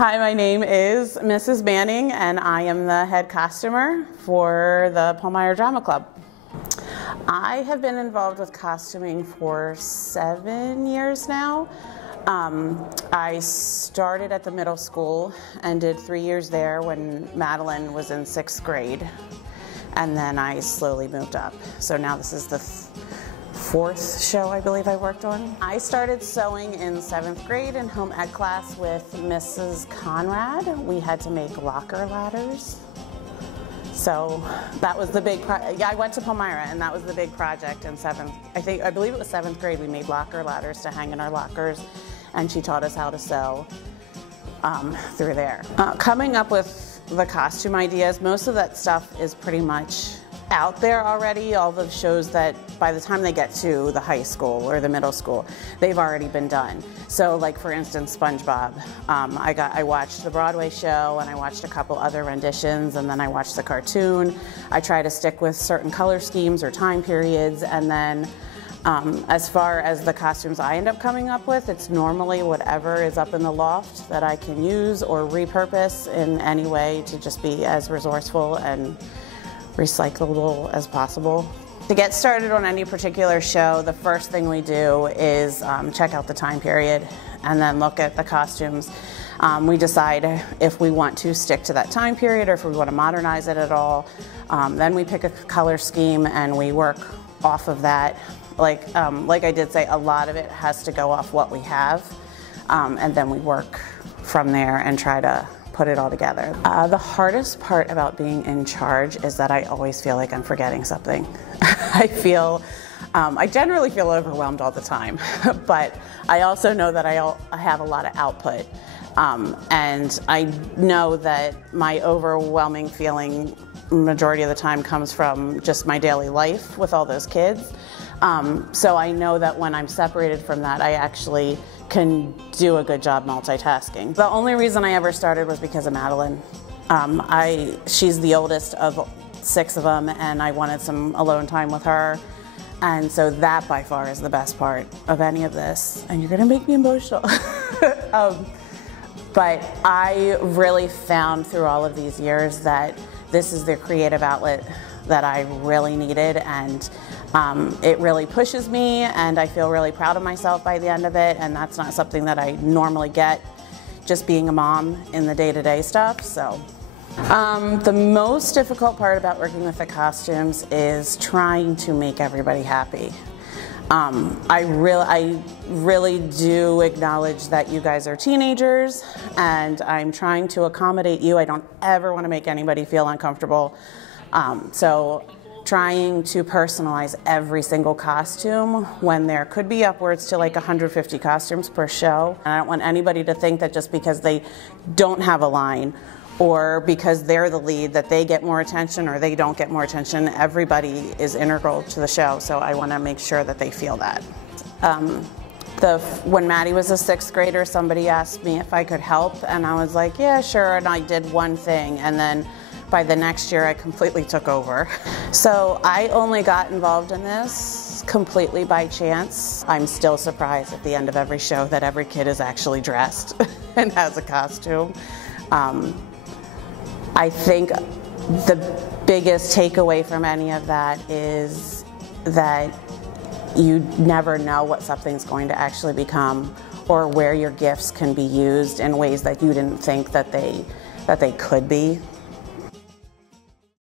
Hi, my name is Mrs. Manning, and I am the head costumer for the Palmyra Drama Club. I have been involved with costuming for 7 years now. I started at the middle school and did 3 years there when Madeline was in 6th grade, and then I slowly moved up. So now this is the fourth show I believe I worked on. I started sewing in 7th grade in home ec class with Mrs. Conrad. We had to make locker ladders. So that was the big I went to Palmyra, and that was the big project in 7th. I believe it was 7th grade. We made locker ladders to hang in our lockers, and she taught us how to sew through there. Coming up with the costume ideas, most of that stuff is pretty much out there already. All the shows that by the time they get to the high school or the middle school, they've already been done. So like for instance, SpongeBob. I watched the Broadway show, and I watched a couple other renditions, and then I watched the cartoon. I try to stick with certain color schemes or time periods, and then as far as the costumes I end up coming up with, it's normally whatever is up in the loft that I can use or repurpose in any way to just be as resourceful and recyclable as possible. To get started on any particular show, the first thing we do is check out the time period and then look at the costumes. We decide if we want to stick to that time period or if we want to modernize it at all. Then we pick a color scheme and we work off of that. Like I did say, a lot of it has to go off what we have, and then we work from there and try to put it all together. The hardest part about being in charge is that I always feel like I'm forgetting something. I generally feel overwhelmed all the time, but I also know that I have a lot of output. And I know that my overwhelming feeling majority of the time comes from just my daily life with all those kids. So I know that when I'm separated from that, I actually can do a good job multitasking. The only reason I ever started was because of Madeline. She's the oldest of 6 of them, and I wanted some alone time with her. And so that by far is the best part of any of this. And you're gonna make me emotional. But I really found through all of these years that this is the creative outlet that I really needed, and it really pushes me, and I feel really proud of myself by the end of it, and that's not something that I normally get just being a mom in the day-to-day stuff. So the most difficult part about working with the costumes is trying to make everybody happy. I really do acknowledge that you guys are teenagers, and I'm trying to accommodate you. I don't ever want to make anybody feel uncomfortable. So trying to personalize every single costume when there could be upwards to like 150 costumes per show. And I don't want anybody to think that just because they don't have a line or because they're the lead that they get more attention or they don't get more attention. Everybody is integral to the show, so I want to make sure that they feel that. When Maddie was a 6th grader, somebody asked me if I could help, and I was like, yeah, sure, and I did one thing, and then by the next year I completely took over. So I only got involved in this completely by chance. I'm still surprised at the end of every show that every kid is actually dressed and has a costume. I think the biggest takeaway from any of that is that you never know what something's going to actually become or where your gifts can be used in ways that you didn't think that they could be.